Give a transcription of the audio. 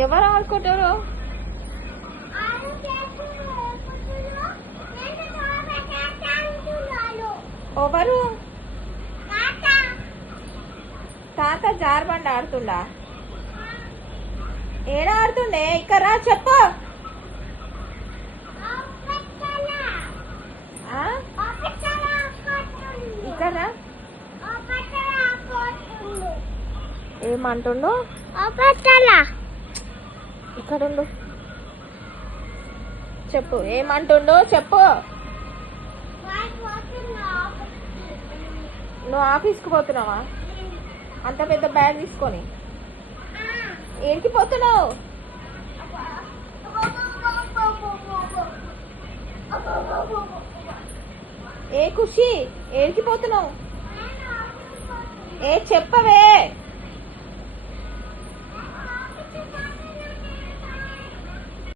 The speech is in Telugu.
ఎవరు ఆడుకుంటారు? ఎవరు? తాత జార్బండ ఆడుతుండా? ఏడ ఆడుతుండే? ఇక్కడ చెప్పు. ఇక్కడ ఏమంటుండు? ఇక్కడ ఉండు, చెప్పు ఏమంటుండో చెప్పు. నువ్వు ఆఫీస్కి పోతున్నావా? అంత పెద్ద బ్యాగ్ తీసుకొని ఏడికి పోతున్నావు? ఏ ఖుషి ఏడికి పోతున్నావు? ఏ చెప్పవే.